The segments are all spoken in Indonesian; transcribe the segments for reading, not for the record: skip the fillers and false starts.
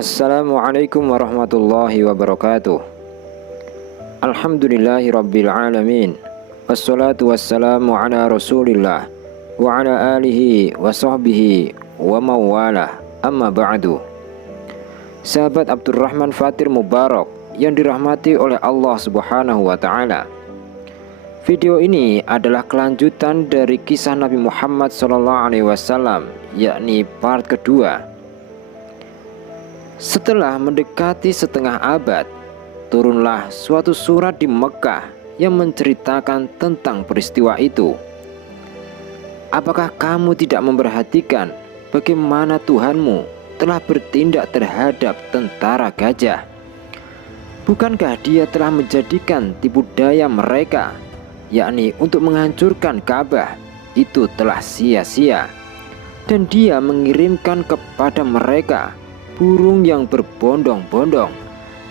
Assalamualaikum warahmatullahi wabarakatuh. Alhamdulillahirabbil alamin. Wassalatu wassalamu ala Rasulillah wa ala alihi wa sahbihi wa mawalah. Amma ba'du. Sahabat Abdurrahman Fathir Mubarak yang dirahmati oleh Allah Subhanahu wa taala. Video ini adalah kelanjutan dari kisah Nabi Muhammad SAW, yakni part kedua. Setelah mendekati setengah abad, turunlah suatu surat di Mekah yang menceritakan tentang peristiwa itu. Apakah kamu tidak memperhatikan bagaimana Tuhanmu telah bertindak terhadap tentara gajah? Bukankah Dia telah menjadikan tipu daya mereka, yakni untuk menghancurkan Ka'bah, itu telah sia-sia, dan Dia mengirimkan kepada mereka burung yang berbondong-bondong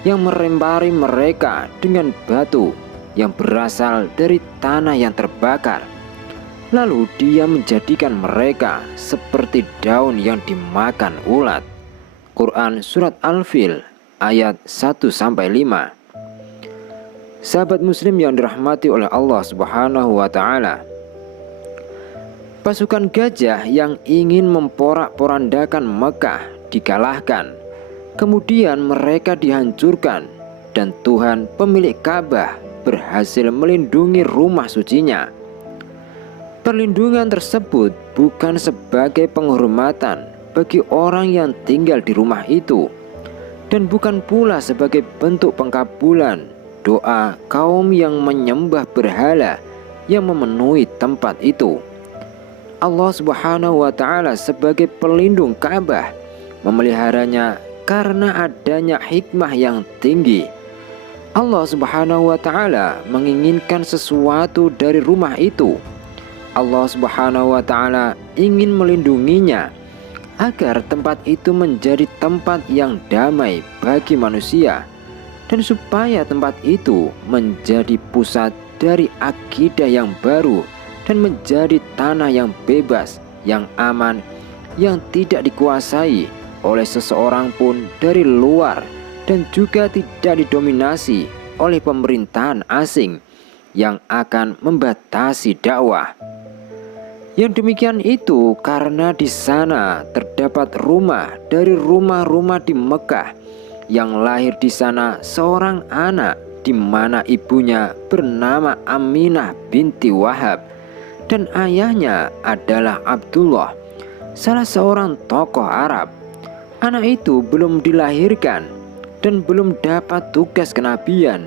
yang merempari mereka dengan batu yang berasal dari tanah yang terbakar. Lalu Dia menjadikan mereka seperti daun yang dimakan ulat. Quran Surat Al-Fil ayat 1-5. Sahabat muslim yang dirahmati oleh Allah Subhanahu wa taala, pasukan gajah yang ingin memporak-porandakan Mekah dikalahkan, kemudian mereka dihancurkan, dan Tuhan pemilik Ka'bah berhasil melindungi rumah sucinya. Perlindungan tersebut bukan sebagai penghormatan bagi orang yang tinggal di rumah itu, dan bukan pula sebagai bentuk pengkabulan doa kaum yang menyembah berhala yang memenuhi tempat itu. Allah Subhanahu wa taala sebagai pelindung Ka'bah memeliharanya karena adanya hikmah yang tinggi. Allah Subhanahu wa taala menginginkan sesuatu dari rumah itu. Allah Subhanahu wa taala ingin melindunginya agar tempat itu menjadi tempat yang damai bagi manusia, dan supaya tempat itu menjadi pusat dari akidah yang baru dan menjadi tanah yang bebas, yang aman, yang tidak dikuasai oleh seseorang pun dari luar, dan juga tidak didominasi oleh pemerintahan asing yang akan membatasi dakwah. Yang demikian itu karena di sana terdapat rumah dari rumah-rumah di Mekah yang lahir di sana seorang anak di mana ibunya bernama Aminah binti Wahab dan ayahnya adalah Abdullah, salah seorang tokoh Arab. Anak itu belum dilahirkan dan belum dapat tugas kenabian,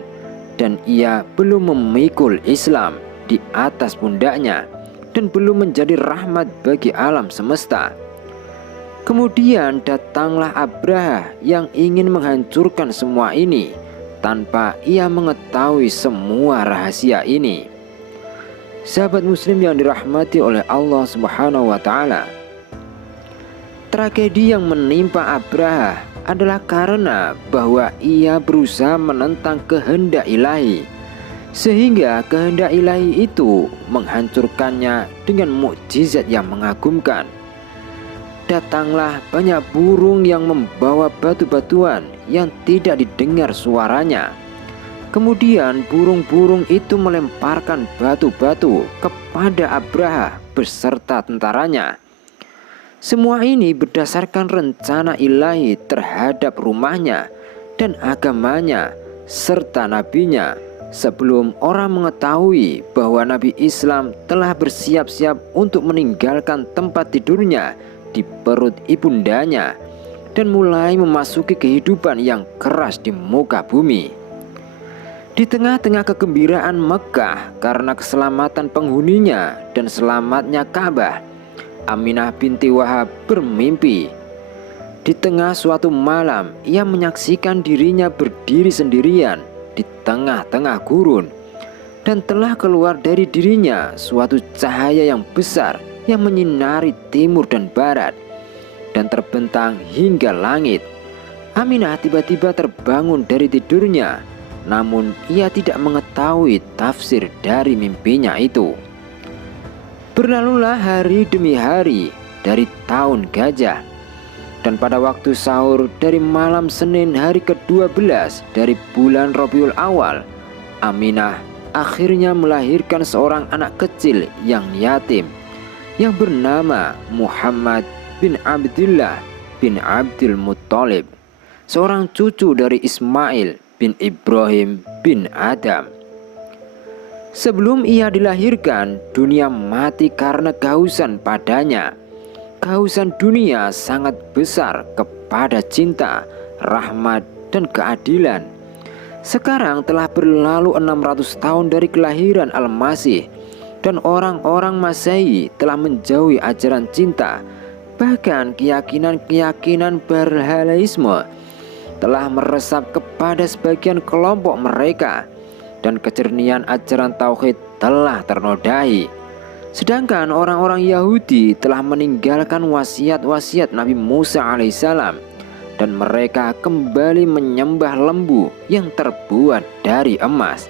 dan ia belum memikul Islam di atas pundaknya dan belum menjadi rahmat bagi alam semesta. Kemudian datanglah Abraha yang ingin menghancurkan semua ini tanpa ia mengetahui semua rahasia ini. Sahabat muslim yang dirahmati oleh Allah Subhanahu wa taala, tragedi yang menimpa Abraha adalah karena bahwa ia berusaha menentang kehendak ilahi, sehingga kehendak ilahi itu menghancurkannya dengan mukjizat yang mengagumkan. Datanglah banyak burung yang membawa batu-batuan yang tidak didengar suaranya. Kemudian burung-burung itu melemparkan batu-batu kepada Abraha beserta tentaranya. Semua ini berdasarkan rencana ilahi terhadap rumahnya dan agamanya serta nabinya, sebelum orang mengetahui bahwa Nabi Islam telah bersiap-siap untuk meninggalkan tempat tidurnya di perut ibundanya dan mulai memasuki kehidupan yang keras di muka bumi. Di tengah-tengah kegembiraan Mekah karena keselamatan penghuninya dan selamatnya Ka'bah, Aminah binti Wahab bermimpi. Di tengah suatu malam, ia menyaksikan dirinya berdiri sendirian di tengah-tengah gurun, dan telah keluar dari dirinya suatu cahaya yang besar yang menyinari timur dan barat dan terbentang hingga langit. Aminah tiba-tiba terbangun dari tidurnya, namun ia tidak mengetahui tafsir dari mimpinya itu. Berlalulah hari demi hari dari tahun gajah. Dan pada waktu sahur dari malam Senin hari ke-12 dari bulan Rabiul Awal, Aminah akhirnya melahirkan seorang anak kecil yang yatim yang bernama Muhammad bin Abdullah bin Abdul Muttalib, seorang cucu dari Ismail bin Ibrahim bin Adam. Sebelum ia dilahirkan, dunia mati karena kehausan padanya. Kehausan dunia sangat besar kepada cinta, rahmat, dan keadilan. Sekarang telah berlalu 600 tahun dari kelahiran Al-Masih, dan orang-orang Masehi telah menjauhi ajaran cinta. Bahkan keyakinan-keyakinan berhalaisme telah meresap kepada sebagian kelompok mereka, dan kejernihan ajaran tauhid telah ternodai. Sedangkan orang-orang Yahudi telah meninggalkan wasiat-wasiat Nabi Musa alaihissalam, dan mereka kembali menyembah lembu yang terbuat dari emas.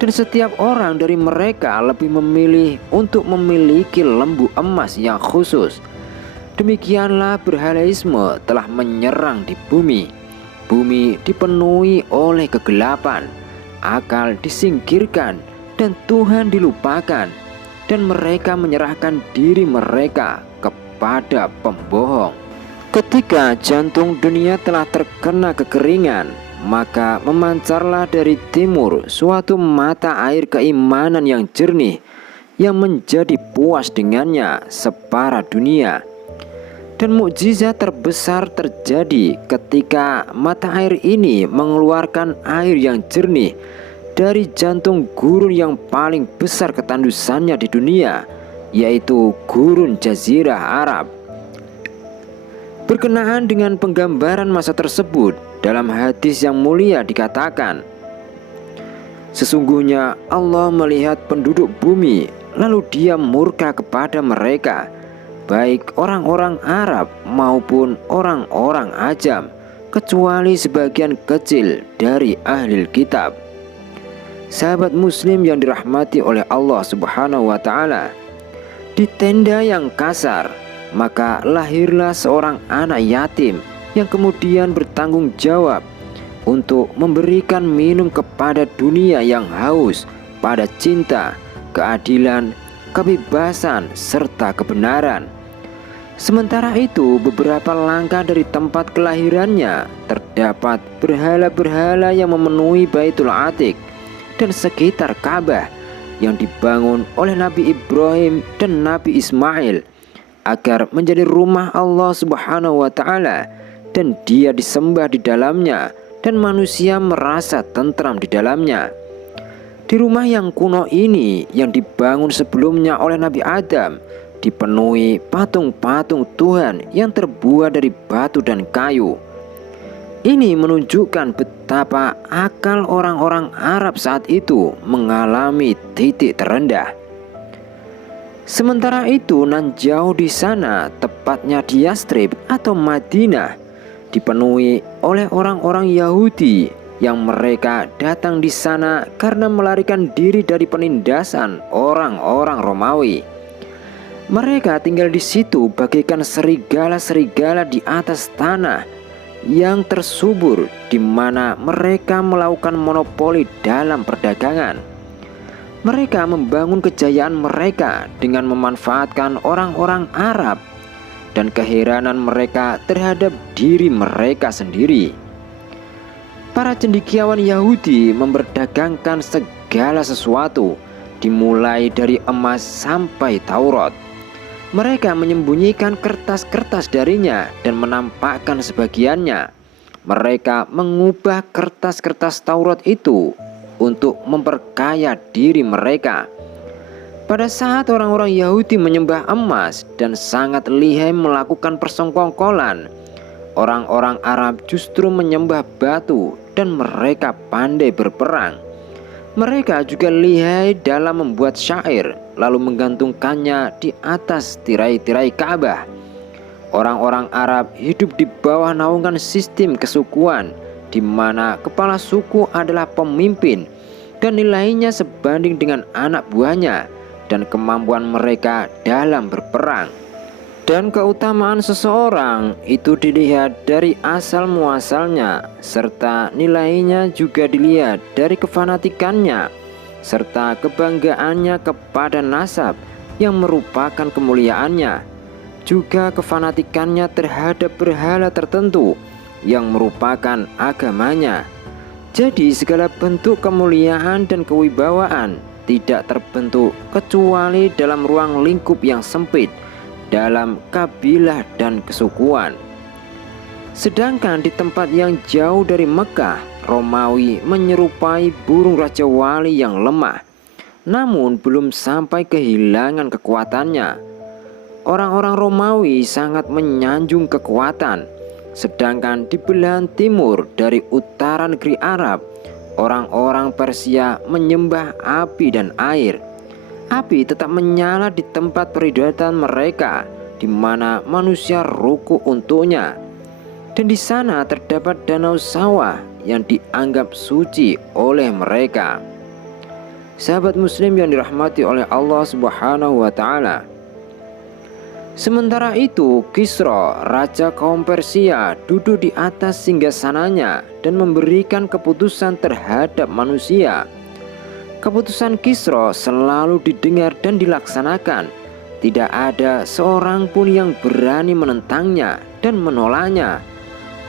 Dan setiap orang dari mereka lebih memilih untuk memiliki lembu emas yang khusus. Demikianlah berhalaisme telah menyerang di bumi. Bumi dipenuhi oleh kegelapan, akal disingkirkan, dan Tuhan dilupakan. Dan mereka menyerahkan diri mereka kepada pembohong. Ketika jantung dunia telah terkena kekeringan, maka memancarlah dari timur suatu mata air keimanan yang jernih, yang menjadi puas dengannya separa dunia. Dan mukjizat terbesar terjadi ketika mata air ini mengeluarkan air yang jernih dari jantung gurun yang paling besar ketandusannya di dunia, yaitu gurun Jazirah Arab. Berkenaan dengan penggambaran masa tersebut, dalam hadis yang mulia dikatakan, sesungguhnya Allah melihat penduduk bumi, lalu Dia murka kepada mereka, baik orang-orang Arab maupun orang-orang Ajam, kecuali sebagian kecil dari ahli kitab. Sahabat muslim yang dirahmati oleh Allah Subhanahu wa ta'ala, di tenda yang kasar, maka lahirlah seorang anak yatim yang kemudian bertanggung jawab untuk memberikan minum kepada dunia yang haus pada cinta, keadilan, kebebasan, serta kebenaran. Sementara itu, beberapa langkah dari tempat kelahirannya terdapat berhala-berhala yang memenuhi Baitul Atiq dan sekitar Ka'bah yang dibangun oleh Nabi Ibrahim dan Nabi Ismail agar menjadi rumah Allah Subhanahu wa ta'ala, dan Dia disembah di dalamnya dan manusia merasa tentram di dalamnya. Di rumah yang kuno ini yang dibangun sebelumnya oleh Nabi Adam dipenuhi patung-patung Tuhan yang terbuat dari batu dan kayu. Ini menunjukkan betapa akal orang-orang Arab saat itu mengalami titik terendah. Sementara itu, nan jauh di sana, tepatnya di Yastrib atau Madinah, dipenuhi oleh orang-orang Yahudi yang mereka datang di sana karena melarikan diri dari penindasan orang-orang Romawi. Mereka tinggal di situ bagaikan serigala-serigala di atas tanah yang tersubur, di mana mereka melakukan monopoli dalam perdagangan. Mereka membangun kejayaan mereka dengan memanfaatkan orang-orang Arab dan keheranan mereka terhadap diri mereka sendiri. Para cendekiawan Yahudi memperdagangkan segala sesuatu, dimulai dari emas sampai Taurat. Mereka menyembunyikan kertas-kertas darinya dan menampakkan sebagiannya. Mereka mengubah kertas-kertas Taurat itu untuk memperkaya diri mereka. Pada saat orang-orang Yahudi menyembah emas dan sangat lihai melakukan persengkongkolan, orang-orang Arab justru menyembah batu dan mereka pandai berperang. Mereka juga lihai dalam membuat syair, lalu menggantungkannya di atas tirai-tirai Ka'bah. Orang-orang Arab hidup di bawah naungan sistem kesukuan, di mana kepala suku adalah pemimpin dan nilainya sebanding dengan anak buahnya dan kemampuan mereka dalam berperang. Dan keutamaan seseorang itu dilihat dari asal muasalnya, serta nilainya juga dilihat dari kefanatikannya, serta kebanggaannya kepada nasab yang merupakan kemuliaannya, juga kefanatikannya terhadap berhala tertentu yang merupakan agamanya. Jadi segala bentuk kemuliaan dan kewibawaan tidak terbentuk kecuali dalam ruang lingkup yang sempit, dalam kabilah dan kesukuan. Sedangkan di tempat yang jauh dari Mekah, Romawi menyerupai burung Raja Wali yang lemah, namun belum sampai kehilangan kekuatannya. Orang-orang Romawi sangat menyanjung kekuatan, sedangkan di belahan timur dari utara negeri Arab, orang-orang Persia menyembah api dan air. Api tetap menyala di tempat peridatan mereka, di mana manusia ruku untuknya. Dan di sana terdapat danau sawah yang dianggap suci oleh mereka. Sahabat muslim yang dirahmati oleh Allah Subhanahu wa Ta'ala, sementara itu Kisra, raja kaum Persia, duduk di atas singgasananya dan memberikan keputusan terhadap manusia. Keputusan Kisra selalu didengar dan dilaksanakan. Tidak ada seorang pun yang berani menentangnya dan menolaknya.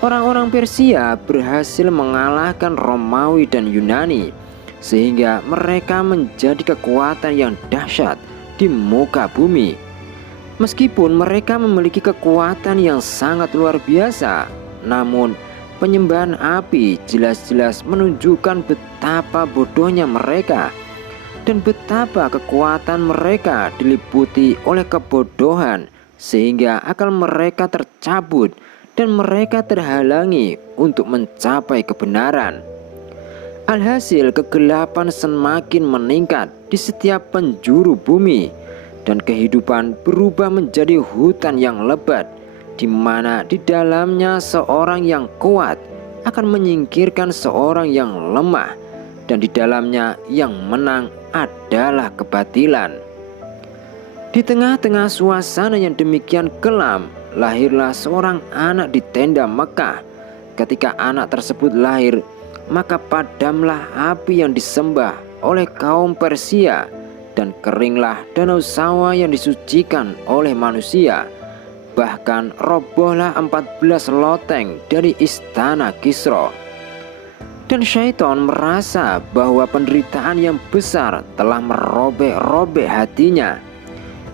Orang-orang Persia berhasil mengalahkan Romawi dan Yunani, sehingga mereka menjadi kekuatan yang dahsyat di muka bumi. Meskipun mereka memiliki kekuatan yang sangat luar biasa, namun penyembahan api jelas-jelas menunjukkan betapa bodohnya mereka dan betapa kekuatan mereka diliputi oleh kebodohan, sehingga akal mereka tercabut dan mereka terhalangi untuk mencapai kebenaran. Alhasil kegelapan semakin meningkat di setiap penjuru bumi, dan kehidupan berubah menjadi hutan yang lebat, di mana di dalamnya seorang yang kuat akan menyingkirkan seorang yang lemah, dan di dalamnya yang menang adalah kebatilan. Di tengah-tengah suasana yang demikian kelam, lahirlah seorang anak di tenda Mekah. Ketika anak tersebut lahir, maka padamlah api yang disembah oleh kaum Persia, dan keringlah danau sawah yang disucikan oleh manusia. Bahkan robohlah 14 loteng dari istana Kisra. Dan syaitan merasa bahwa penderitaan yang besar telah merobek-robek hatinya.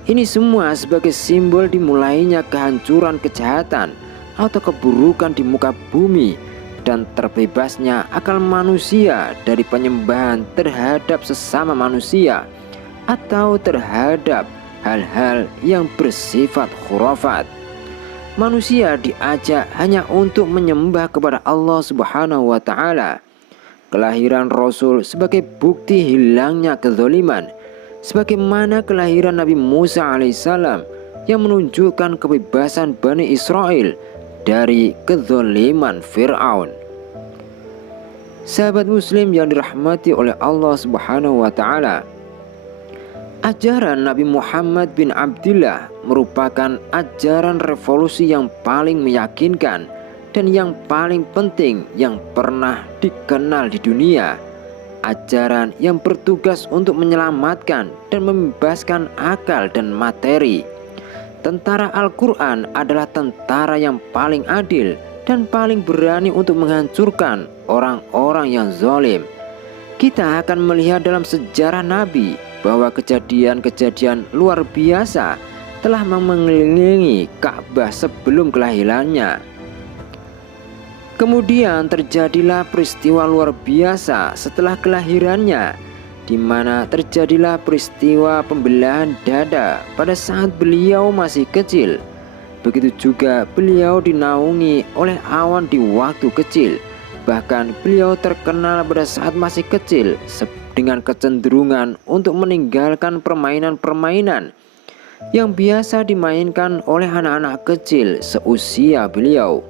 Ini semua sebagai simbol dimulainya kehancuran kejahatan atau keburukan di muka bumi, dan terbebasnya akal manusia dari penyembahan terhadap sesama manusia atau terhadap hal-hal yang bersifat khurafat. Manusia diajak hanya untuk menyembah kepada Allah Subhanahu wa Ta'ala. Kelahiran Rasul sebagai bukti hilangnya kezaliman, sebagaimana kelahiran Nabi Musa alaihissalam yang menunjukkan kebebasan Bani Israel dari kezaliman Fir'aun. Sahabat muslim yang dirahmati oleh Allah Subhanahu wa Ta'ala, ajaran Nabi Muhammad bin Abdullah merupakan ajaran revolusi yang paling meyakinkan dan yang paling penting yang pernah dikenal di dunia. Ajaran yang bertugas untuk menyelamatkan dan membebaskan akal dan materi. Tentara Al-Quran adalah tentara yang paling adil dan paling berani untuk menghancurkan orang-orang yang zalim. Kita akan melihat dalam sejarah Nabi bahwa kejadian-kejadian luar biasa telah mengelilingi Ka'bah sebelum kelahirannya. Kemudian terjadilah peristiwa luar biasa setelah kelahirannya, di mana terjadilah peristiwa pembelahan dada pada saat beliau masih kecil. Begitu juga beliau dinaungi oleh awan di waktu kecil. Bahkan beliau terkenal pada saat masih kecil dengan kecenderungan untuk meninggalkan permainan-permainan yang biasa dimainkan oleh anak-anak kecil seusia beliau.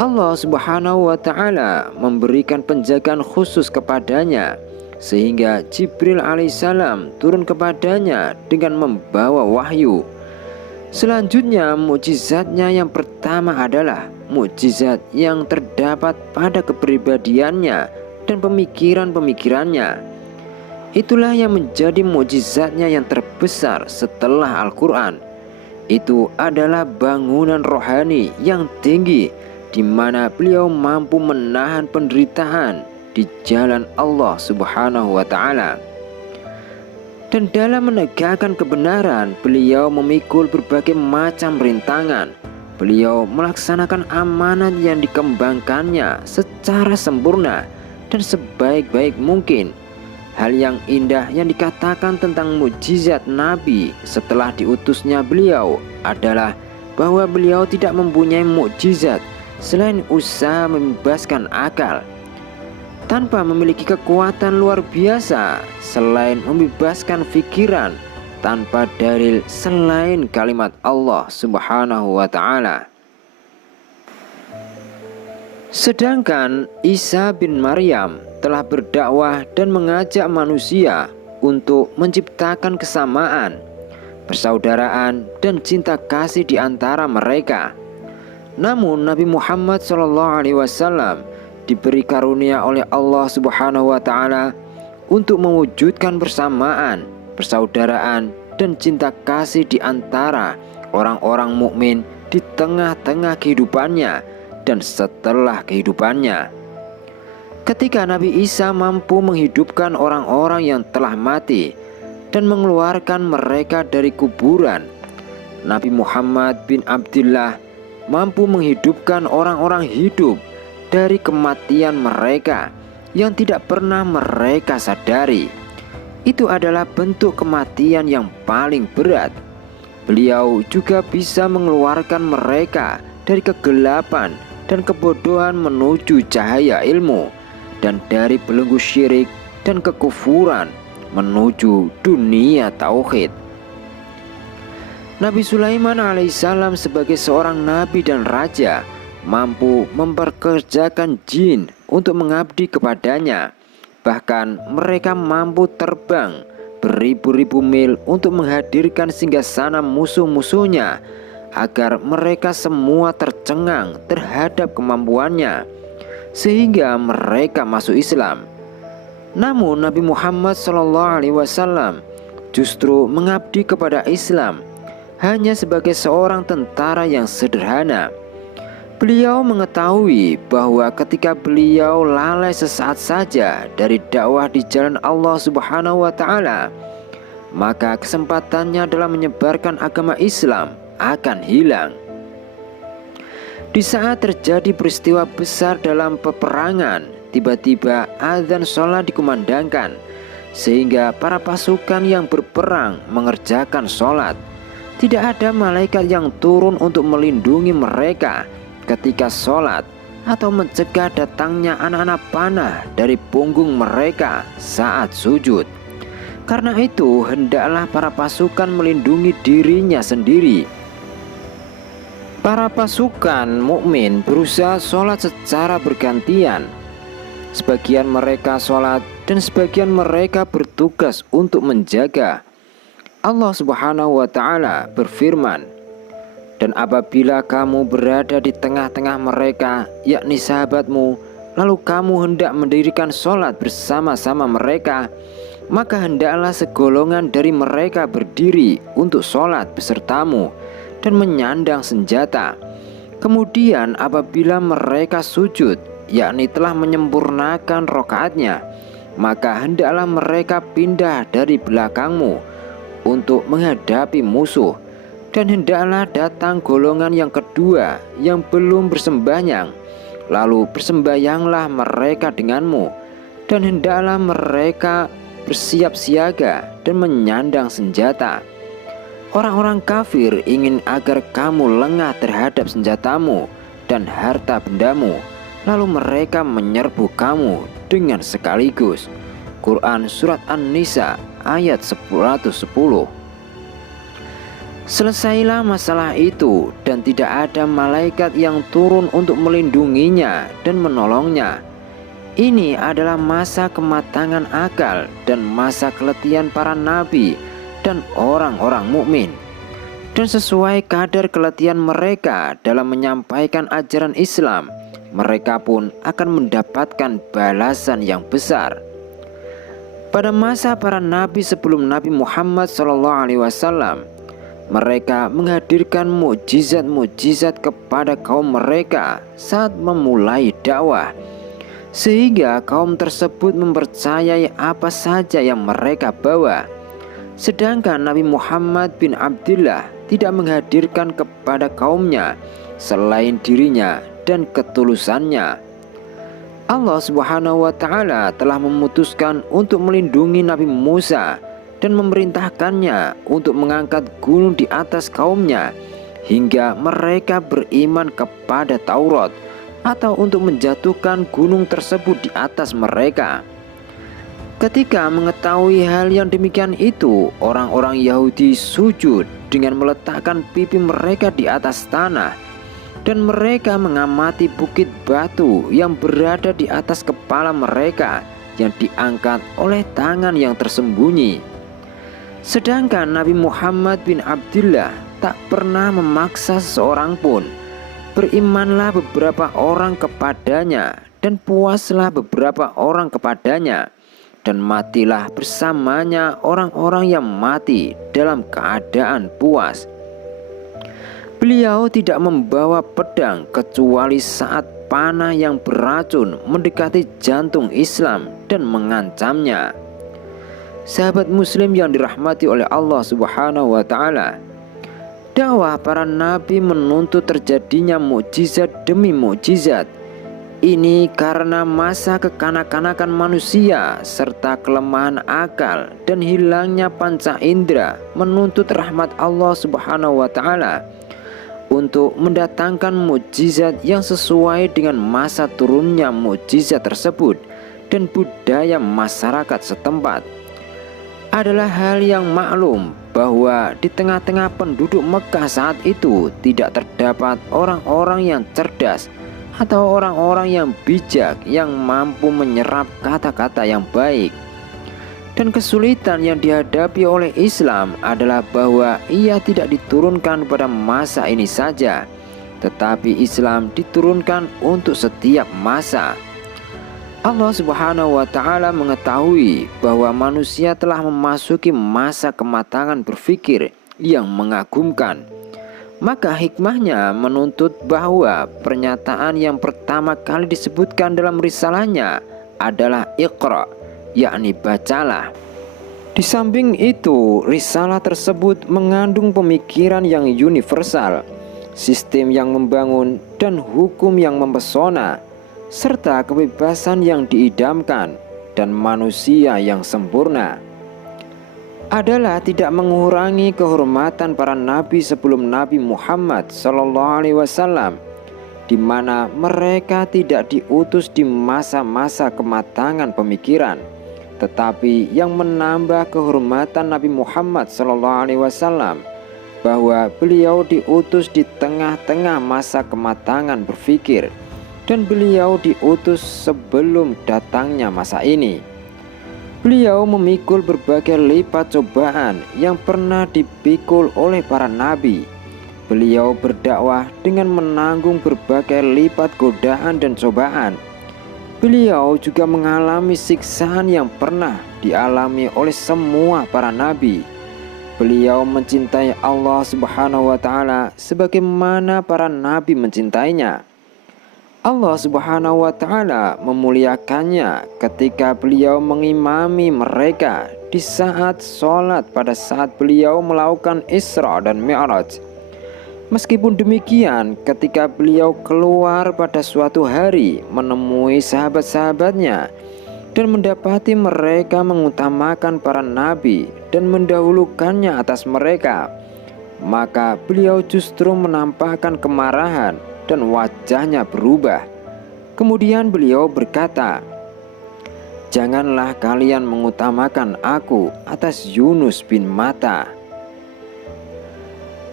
Allah Subhanahu wa Ta'ala memberikan penjagaan khusus kepadanya, sehingga Jibril alaihissalam turun kepadanya dengan membawa wahyu. Selanjutnya, mukjizatnya yang pertama adalah mukjizat yang terdapat pada kepribadiannya dan pemikiran-pemikirannya. Itulah yang menjadi mukjizatnya yang terbesar setelah Al-Quran. Itu adalah bangunan rohani yang tinggi, di mana beliau mampu menahan penderitaan di jalan Allah Subhanahu wa Ta'ala. Dan dalam menegakkan kebenaran, beliau memikul berbagai macam rintangan. Beliau melaksanakan amanat yang dikembangkannya secara sempurna dan sebaik-baik mungkin. Hal yang indah yang dikatakan tentang mukjizat Nabi setelah diutusnya beliau adalah bahwa beliau tidak mempunyai mukjizat selain usaha membebaskan akal, tanpa memiliki kekuatan luar biasa selain membebaskan pikiran, tanpa dalil selain kalimat Allah Subhanahu wa Ta'ala. Sedangkan Isa bin Maryam telah berdakwah dan mengajak manusia untuk menciptakan kesamaan, persaudaraan, dan cinta kasih di antara mereka. Namun Nabi Muhammad SAW diberi karunia oleh Allah Subhanahu wa Ta'ala untuk mewujudkan persamaan, persaudaraan, dan cinta kasih di antara orang-orang mukmin di tengah-tengah kehidupannya dan setelah kehidupannya. Ketika Nabi Isa mampu menghidupkan orang-orang yang telah mati dan mengeluarkan mereka dari kuburan, Nabi Muhammad bin Abdullah mampu menghidupkan orang-orang hidup dari kematian mereka yang tidak pernah mereka sadari. Itu adalah bentuk kematian yang paling berat. Beliau juga bisa mengeluarkan mereka dari kegelapan dan kebodohan menuju cahaya ilmu, dan dari belenggu syirik dan kekufuran menuju dunia tauhid. Nabi Sulaiman alaihissalam sebagai seorang nabi dan raja mampu memperkerjakan jin untuk mengabdi kepadanya. Bahkan mereka mampu terbang beribu-ribu mil untuk menghadirkan singgasana musuh-musuhnya agar mereka semua tercengang terhadap kemampuannya, sehingga mereka masuk Islam. Namun Nabi Muhammad SAW justru mengabdi kepada Islam hanya sebagai seorang tentara yang sederhana. Beliau mengetahui bahwa ketika beliau lalai sesaat saja dari dakwah di jalan Allah Subhanahu wa Ta'ala, maka kesempatannya dalam menyebarkan agama Islam akan hilang. Di saat terjadi peristiwa besar dalam peperangan, tiba-tiba azan sholat dikumandangkan, sehingga para pasukan yang berperang mengerjakan sholat. Tidak ada malaikat yang turun untuk melindungi mereka ketika sholat atau mencegah datangnya anak-anak panah dari punggung mereka saat sujud. Karena itu hendaklah para pasukan melindungi dirinya sendiri. Para pasukan mukmin berusaha sholat secara bergantian. Sebagian mereka sholat dan sebagian mereka bertugas untuk menjaga. Allah Subhanahu wa Ta'ala berfirman, "Dan apabila kamu berada di tengah-tengah mereka, yakni sahabatmu, lalu kamu hendak mendirikan sholat bersama-sama mereka, maka hendaklah segolongan dari mereka berdiri untuk sholat besertamu dan menyandang senjata. Kemudian apabila mereka sujud, yakni telah menyempurnakan rokaatnya, maka hendaklah mereka pindah dari belakangmu untuk menghadapi musuh. Dan hendaklah datang golongan yang kedua yang belum bersembahyang, lalu bersembahyanglah mereka denganmu. Dan hendaklah mereka bersiap siaga dan menyandang senjata. Orang-orang kafir ingin agar kamu lengah terhadap senjatamu dan harta bendamu, lalu mereka menyerbu kamu dengan sekaligus." Quran Surat An-Nisa ayat 110. Selesailah masalah itu dan tidak ada malaikat yang turun untuk melindunginya dan menolongnya. Ini adalah masa kematangan akal dan masa keletihan para nabi dan orang-orang mukmin. Dan sesuai kadar keletihan mereka dalam menyampaikan ajaran Islam, mereka pun akan mendapatkan balasan yang besar. Pada masa para nabi sebelum Nabi Muhammad SAW, mereka menghadirkan mukjizat-mukjizat kepada kaum mereka saat memulai dakwah, sehingga kaum tersebut mempercayai apa saja yang mereka bawa. Sedangkan Nabi Muhammad bin Abdullah tidak menghadirkan kepada kaumnya selain dirinya dan ketulusannya. Allah Subhanahu wa Ta'ala telah memutuskan untuk melindungi Nabi Musa dan memerintahkannya untuk mengangkat gunung di atas kaumnya hingga mereka beriman kepada Taurat, atau untuk menjatuhkan gunung tersebut di atas mereka. Ketika mengetahui hal yang demikian itu, orang-orang Yahudi sujud dengan meletakkan pipi mereka di atas tanah, dan mereka mengamati bukit batu yang berada di atas kepala mereka yang diangkat oleh tangan yang tersembunyi. Sedangkan Nabi Muhammad bin Abdullah tak pernah memaksa seorang pun. Berimanlah beberapa orang kepadanya dan puaslah beberapa orang kepadanya, dan matilah bersamanya orang-orang yang mati dalam keadaan puas. Beliau tidak membawa pedang kecuali saat panah yang beracun mendekati jantung Islam dan mengancamnya. Sahabat muslim yang dirahmati oleh Allah Subhanahu wa Ta'ala, dakwah para nabi menuntut terjadinya mukjizat demi mukjizat. Ini karena masa kekanak-kanakan manusia serta kelemahan akal dan hilangnya panca indera menuntut rahmat Allah Subhanahu wa Ta'ala untuk mendatangkan mukjizat yang sesuai dengan masa turunnya mukjizat tersebut dan budaya masyarakat setempat. Adalah hal yang maklum bahwa di tengah-tengah penduduk Mekah saat itu tidak terdapat orang-orang yang cerdas atau orang-orang yang bijak yang mampu menyerap kata-kata yang baik. Dan kesulitan yang dihadapi oleh Islam adalah bahwa ia tidak diturunkan pada masa ini saja, tetapi Islam diturunkan untuk setiap masa. Allah Subhanahu wa Ta'ala mengetahui bahwa manusia telah memasuki masa kematangan berpikir yang mengagumkan. Maka hikmahnya menuntut bahwa pernyataan yang pertama kali disebutkan dalam risalahnya adalah Iqra, yakni bacalah. Di samping itu, risalah tersebut mengandung pemikiran yang universal, sistem yang membangun dan hukum yang mempesona, serta kebebasan yang diidamkan dan manusia yang sempurna. Adalah tidak mengurangi kehormatan para nabi sebelum Nabi Muhammad SAW, di mana mereka tidak diutus di masa-masa kematangan pemikiran, tetapi yang menambah kehormatan Nabi Muhammad SAW bahwa beliau diutus di tengah-tengah masa kematangan berpikir, dan beliau diutus sebelum datangnya masa ini. Beliau memikul berbagai lipat cobaan yang pernah dipikul oleh para nabi. Beliau berdakwah dengan menanggung berbagai lipat godaan dan cobaan. Beliau juga mengalami siksaan yang pernah dialami oleh semua para nabi. Beliau mencintai Allah Subhanahu wa Ta'ala sebagaimana para nabi mencintainya. Allah Subhanahu wa Ta'ala memuliakannya ketika beliau mengimami mereka di saat sholat pada saat beliau melakukan Isra dan Mi'raj. Meskipun demikian, ketika beliau keluar pada suatu hari menemui sahabat-sahabatnya dan mendapati mereka mengutamakan para nabi dan mendahulukannya atas mereka, maka beliau justru menampakkan kemarahan dan wajahnya berubah. Kemudian beliau berkata, "Janganlah kalian mengutamakan aku atas Yunus bin Matta."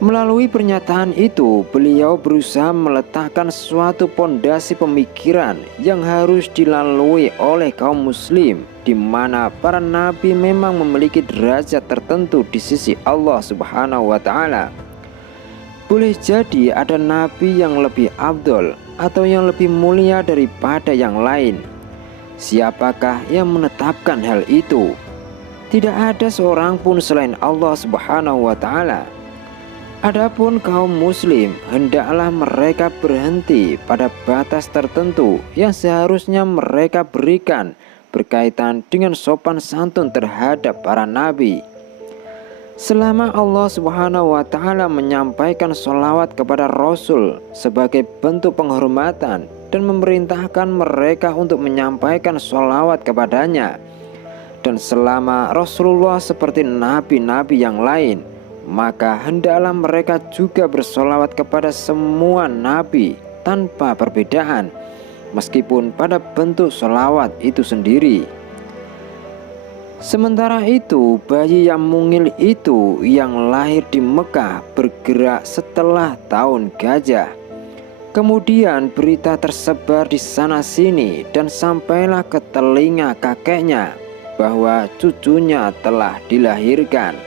Melalui pernyataan itu, beliau berusaha meletakkan suatu pondasi pemikiran yang harus dilalui oleh kaum muslim, di mana para nabi memang memiliki derajat tertentu di sisi Allah Subhanahu wa Ta'ala. Boleh jadi ada nabi yang lebih afdol atau yang lebih mulia daripada yang lain. Siapakah yang menetapkan hal itu? Tidak ada seorang pun selain Allah Subhanahu wa Ta'ala. Adapun kaum muslim, hendaklah mereka berhenti pada batas tertentu yang seharusnya mereka berikan berkaitan dengan sopan santun terhadap para nabi. Selama Allah Subhanahu wa Ta'ala menyampaikan sholawat kepada Rasul sebagai bentuk penghormatan dan memerintahkan mereka untuk menyampaikan sholawat kepadanya, dan selama Rasulullah seperti nabi-nabi yang lain, maka hendaklah mereka juga bersolawat kepada semua nabi tanpa perbedaan, meskipun pada bentuk sholawat itu sendiri. Sementara itu, bayi yang mungil itu yang lahir di Mekah bergerak setelah tahun gajah. Kemudian berita tersebar di sana sini dan sampailah ke telinga kakeknya bahwa cucunya telah dilahirkan.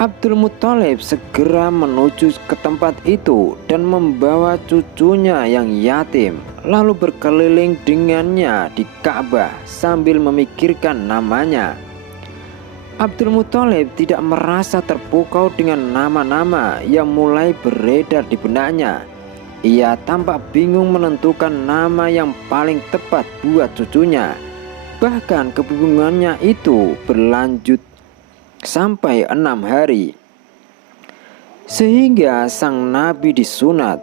Abdul Muthalib segera menuju ke tempat itu dan membawa cucunya yang yatim, lalu berkeliling dengannya di Ka'bah sambil memikirkan namanya. Abdul Muthalib tidak merasa terpukau dengan nama-nama yang mulai beredar di benaknya. Ia tampak bingung menentukan nama yang paling tepat buat cucunya. Bahkan kebingungannya itu berlanjut sampai 6 hari. Sehingga sang nabi disunat.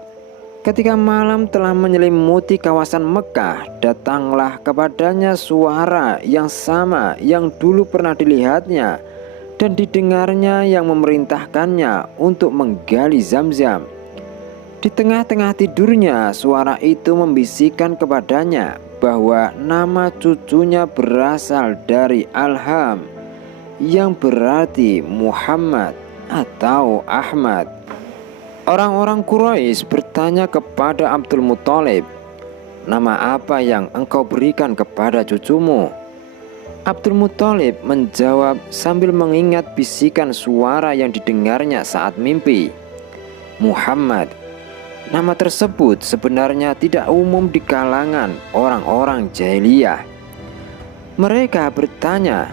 Ketika malam telah menyelimuti kawasan Mekah, datanglah kepadanya suara yang sama yang dulu pernah dilihatnya dan didengarnya yang memerintahkannya untuk menggali Zam-Zam. Di tengah-tengah tidurnya, suara itu membisikkan kepadanya bahwa nama cucunya berasal dari Alham, yang berarti Muhammad atau Ahmad. Orang-orang Quraisy bertanya kepada Abdul Muthalib, "Nama apa yang engkau berikan kepada cucumu?" Abdul Muthalib menjawab sambil mengingat bisikan suara yang didengarnya saat mimpi, "Muhammad." Nama tersebut sebenarnya tidak umum di kalangan orang-orang jahiliyah. Mereka bertanya,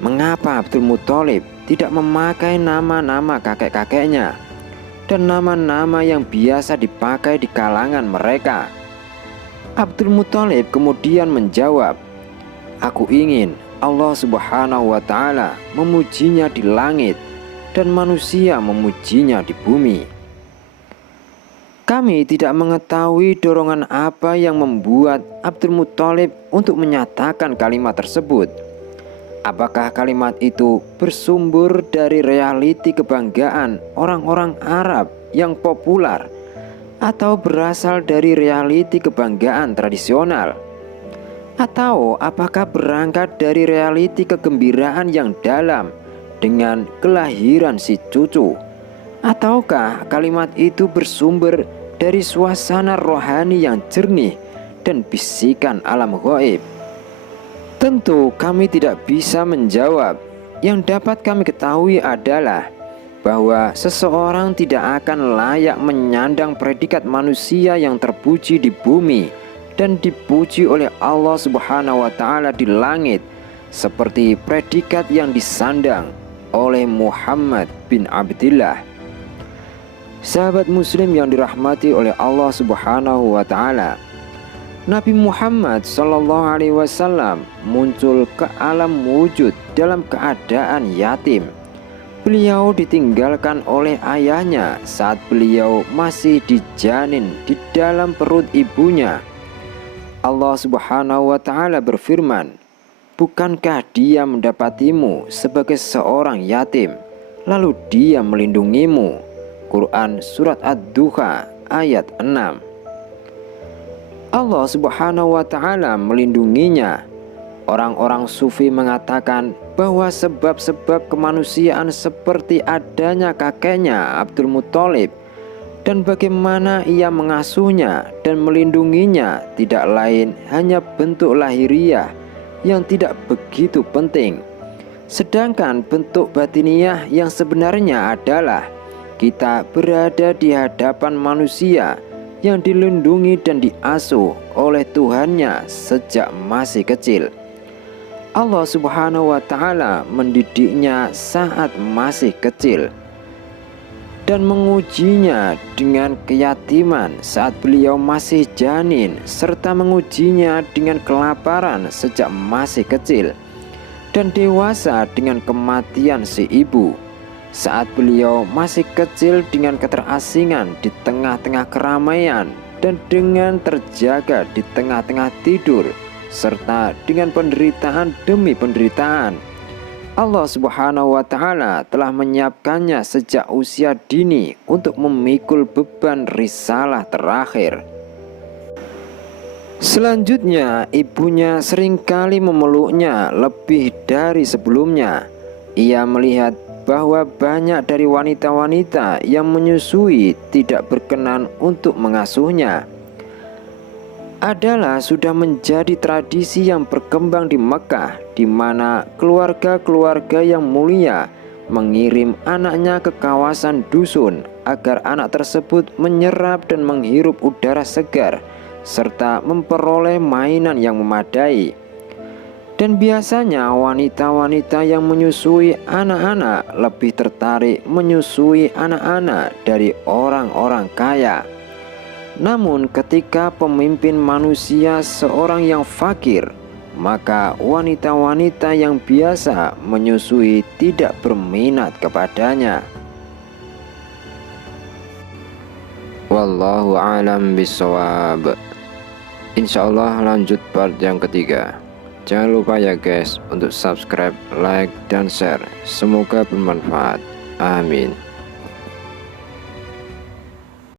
mengapa Abdul Muthalib tidak memakai nama-nama kakek-kakeknya dan nama-nama yang biasa dipakai di kalangan mereka? Abdul Muthalib kemudian menjawab, "Aku ingin Allah Subhanahu wa Ta'ala memujinya di langit dan manusia memujinya di bumi." Kami tidak mengetahui dorongan apa yang membuat Abdul Muthalib untuk menyatakan kalimat tersebut. Apakah kalimat itu bersumber dari realiti kebanggaan orang-orang Arab yang populer, atau berasal dari realiti kebanggaan tradisional? Atau apakah berangkat dari realiti kegembiraan yang dalam dengan kelahiran si cucu? Ataukah kalimat itu bersumber dari suasana rohani yang jernih dan bisikan alam gaib? Tentu kami tidak bisa menjawab. Yang dapat kami ketahui adalah bahwa seseorang tidak akan layak menyandang predikat manusia yang terpuji di bumi dan dipuji oleh Allah Subhanahu wa Ta'ala di langit, seperti predikat yang disandang oleh Muhammad bin Abdillah. Sahabat muslim yang dirahmati oleh Allah Subhanahu wa Ta'ala, Nabi Muhammad SAW muncul ke alam wujud dalam keadaan yatim. Beliau ditinggalkan oleh ayahnya saat beliau masih dijanin di dalam perut ibunya. Allah Subhanahu wa Ta'ala berfirman, "Bukankah Dia mendapatimu sebagai seorang yatim, lalu Dia melindungimu?" Quran Surat Ad-Duha ayat 6. Allah Subhanahu wa Ta'ala melindunginya. Orang-orang sufi mengatakan bahwa sebab-sebab kemanusiaan seperti adanya kakeknya Abdul Muthalib dan bagaimana ia mengasuhnya dan melindunginya tidak lain hanya bentuk lahiriah yang tidak begitu penting. Sedangkan bentuk batiniah yang sebenarnya adalah kita berada di hadapan manusia yang dilindungi dan diasuh oleh Tuhannya sejak masih kecil. Allah Subhanahu wa Ta'ala mendidiknya saat masih kecil dan mengujinya dengan keyatiman saat beliau masih janin, serta mengujinya dengan kelaparan sejak masih kecil, dan dewasa dengan kematian si ibu saat beliau masih kecil, dengan keterasingan di tengah-tengah keramaian dan dengan terjaga di tengah-tengah tidur, serta dengan penderitaan demi penderitaan. Allah Subhanahu wa Ta'ala telah menyiapkannya sejak usia dini untuk memikul beban risalah terakhir. Selanjutnya, ibunya seringkali memeluknya lebih dari sebelumnya. Ia melihat bahwa banyak dari wanita-wanita yang menyusui tidak berkenan untuk mengasuhnya. Adalah sudah menjadi tradisi yang berkembang di Mekah, di mana keluarga-keluarga yang mulia mengirim anaknya ke kawasan dusun agar anak tersebut menyerap dan menghirup udara segar serta memperoleh mainan yang memadai. Dan biasanya wanita-wanita yang menyusui anak-anak lebih tertarik menyusui anak-anak dari orang-orang kaya. Namun ketika pemimpin manusia seorang yang fakir, maka wanita-wanita yang biasa menyusui tidak berminat kepadanya. Wallahu a'lam bishawab. Insyaallah lanjut part yang ketiga. Jangan lupa ya guys untuk subscribe, like, dan share. Semoga bermanfaat. Amin.